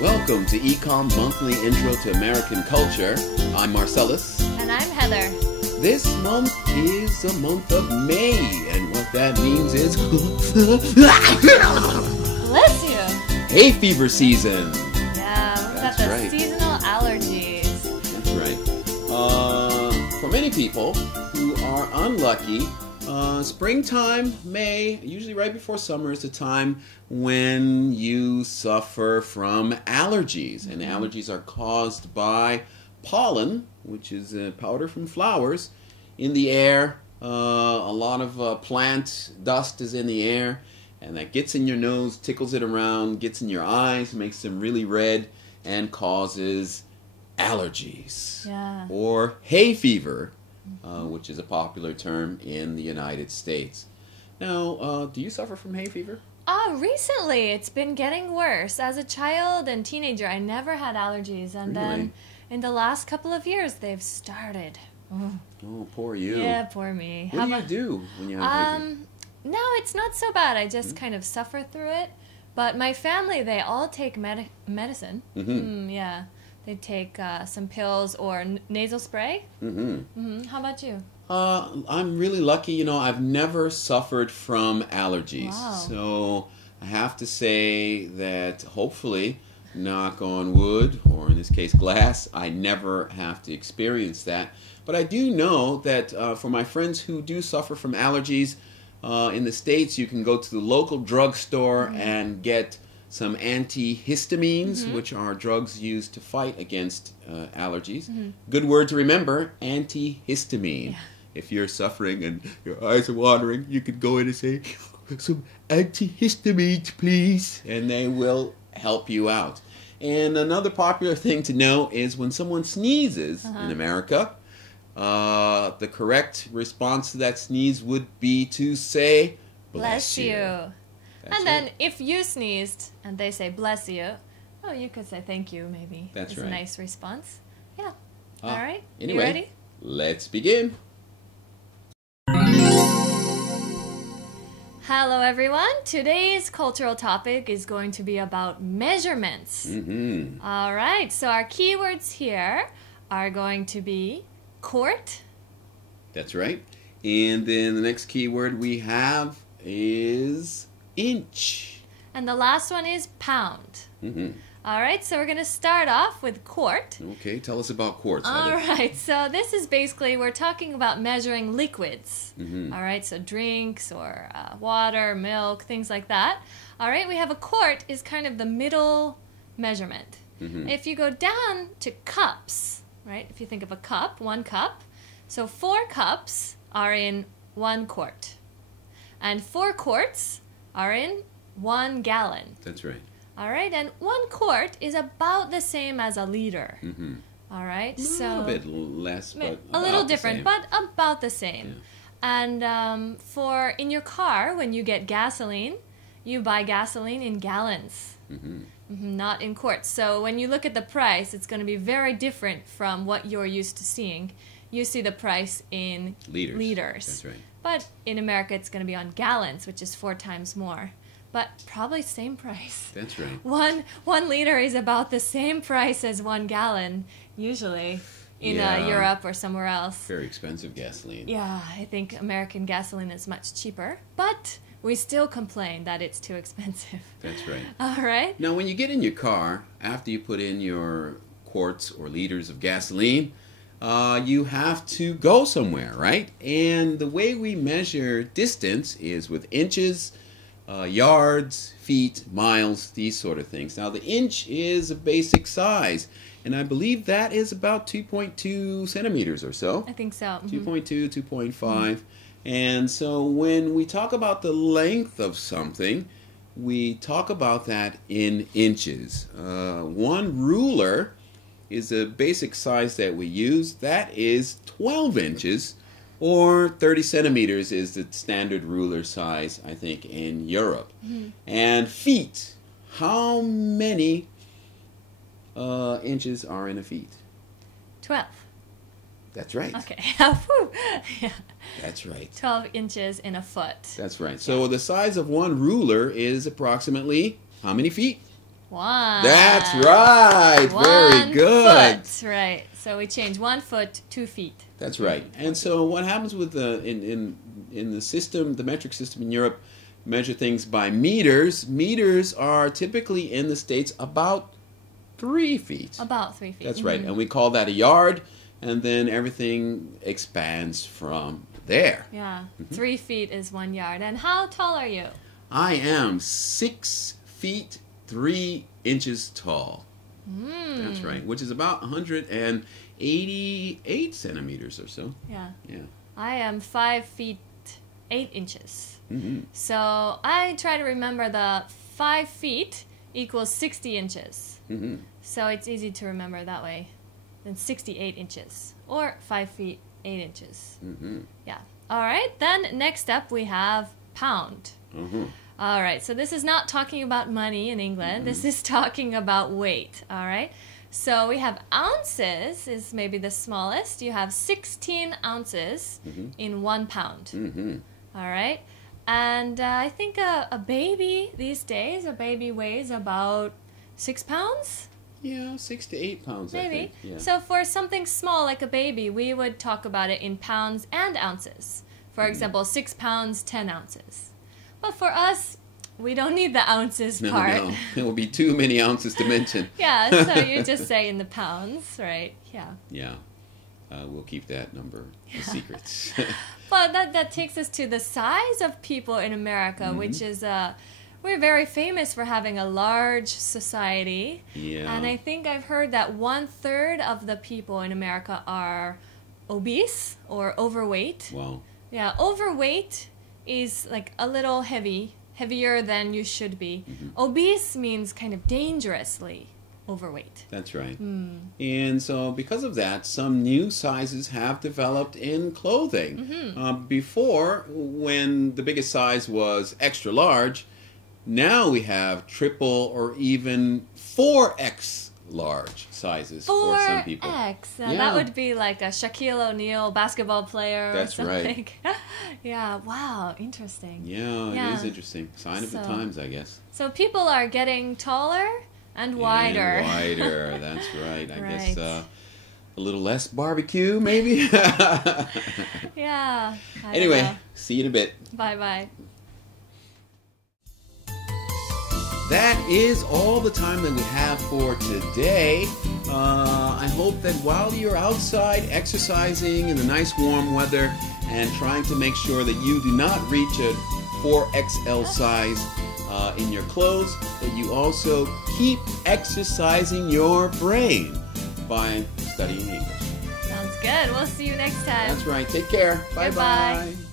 Welcome to Ecom Monthly Intro to American Culture. I'm Marcellus. And I'm Heather. This month is a month of May, and what that means is Bless you. hay fever season. Yeah, we've got That's the right. seasonal allergies. That's right. For many people who are unlucky, springtime, May, usually right before summer, is the time when you suffer from allergies. And allergies are caused by pollen, which is a powder from flowers, in the air. A lot of plant dust is in the air, and that gets in your nose, tickles it around, gets in your eyes, makes them really red, and causes allergies. Yeah. Or hay fever, which is a popular term in the United States. Now, do you suffer from hay fever? Recently it's been getting worse. As a child and teenager, I never had allergies, and Really? then in the last couple of years, they've started. Oh, Oh, poor you. yeah, poor me. What do you do when you have hay fever? No, it's not so bad. I just kind of suffer through it. But my family, they all take medicine. Yeah. They take some pills or nasal spray. How about you? I'm really lucky. You know, I've never suffered from allergies. Wow. So I have to say that hopefully, knock on wood, or in this case glass, I never have to experience that. But I do know that for my friends who do suffer from allergies, in the States, you can go to the local drugstore and get some antihistamines, which are drugs used to fight against allergies. Good word to remember, antihistamine. Yeah. If you're suffering and your eyes are watering, you could go in and say, some antihistamines, please. And they will help you out. And another popular thing to know is when someone sneezes in America, the correct response to that sneeze would be to say, Bless you. That's And then right. if you sneezed and they say bless you, oh, you could say thank you maybe. That's It's right. a nice response. Yeah. All right. Anyway, You ready? let's begin. Hello, everyone. Today's cultural topic is going to be about measurements. All right. So our keywords here are going to be quart, That's right. And then the next keyword we have is inch. and the last one is pound. All right. So we're going to start off with quart. Okay, tell us about quarts. All Heather. right, so this is basically, we're talking about measuring liquids. All right, so drinks or water, milk, things like that. All right, we have a quart is kind of the middle measurement. If you go down to cups, right, if you think of a cup, 1 cup, so 4 cups are in 1 quart. And 4 quarts are in 1 gallon. That's right. All right, and 1 quart is about the same as a liter. All right, A so little bit less, but a little about the different, same. but about the same. And for in your car, when you get gasoline, you buy gasoline in gallons, not in quarts. So when you look at the price, it's going to be very different from what you're used to seeing. You see the price in liters. That's right. but in America, it's going to be on gallons, which is 4 times more. But probably same price. That's right. One liter is about the same price as 1 gallon, usually, in Yeah. Europe or somewhere else. Very expensive gasoline. Yeah, I think American gasoline is much cheaper, but we still complain that it's too expensive. That's right. All right? Now, when you get in your car, after you put in your quarts or liters of gasoline, you have to go somewhere, right? And the way we measure distance is with inches, yards, feet, miles, these sort of things. Now, the inch is a basic size, and I believe that is about 2.2 centimeters or so. I think so. 2.2, 2.5. And so when we talk about the length of something, we talk about that in inches. 1 ruler is a basic size that we use. That is 12 inches, or 30 centimeters is the standard ruler size, I think, in Europe. And feet, how many inches are in a feet? 12. That's right. Okay. Whew. Yeah. That's right. 12 inches in a foot. That's right. So the size of 1 ruler is approximately how many feet? 1. That's right. Very good. Foot. Right. So we change 1 foot, 2 feet. That's right. And so what happens with in the system, the metric system in Europe, measure things by meters. Meters are typically in the States about 3 feet. About 3 feet. That's right. And we call that a yard, and then everything expands from there. Yeah. 3 feet is 1 yard. And how tall are you? I am 6 feet 3 inches tall. That's right. Which is about 188 centimeters or so. Yeah. Yeah. I am 5 feet 8 inches. So I try to remember the 5 feet equals 60 inches. So it's easy to remember that way. Then 68 inches. Or 5 feet 8 inches. Yeah. All right. Then next up we have pound. All right. So this is not talking about money in England. This is talking about weight. All right. So we have ounces is maybe the smallest. You have 16 ounces in 1 pound. All right. And I think a baby these days, a baby weighs about 6 pounds? Yeah, 6 to 8 pounds, Maybe. I think. Yeah. So for something small like a baby, we would talk about it in pounds and ounces. For example, 6 pounds, 10 ounces. But for us, we don't need the ounces part. No, it will be too many ounces to mention. Yeah, so you just say in the pounds, right? Yeah. Yeah. We'll keep that number a secret. Well, that takes us to the size of people in America, which is, we're very famous for having a large society. Yeah. And I think I've heard that 1/3 of the people in America are obese or overweight. Wow. Yeah, overweight is like a little heavier than you should be. Obese means kind of dangerously overweight. That's right. And so because of that, some new sizes have developed in clothing. Before, when the biggest size was extra large, now we have triple or even 4X large sizes for some people. 4X. Yeah. That would be like a Shaquille O'Neal basketball player That's or something. right. Yeah, wow, interesting. Yeah, Yeah. it is interesting. Sign of the So- times, I guess. So people are getting taller and wider. And wider, that's right. I guess Right. a little less barbecue, maybe? Yeah. Anyway, see you in a bit. Bye-bye. That is all the time that we have for today. I hope that while you're outside exercising in the nice warm weather and trying to make sure that you do not reach a 4XL size in your clothes, that you also keep exercising your brain by studying English. Sounds good. We'll see you next time. That's right. Take care. Bye-bye. Goodbye.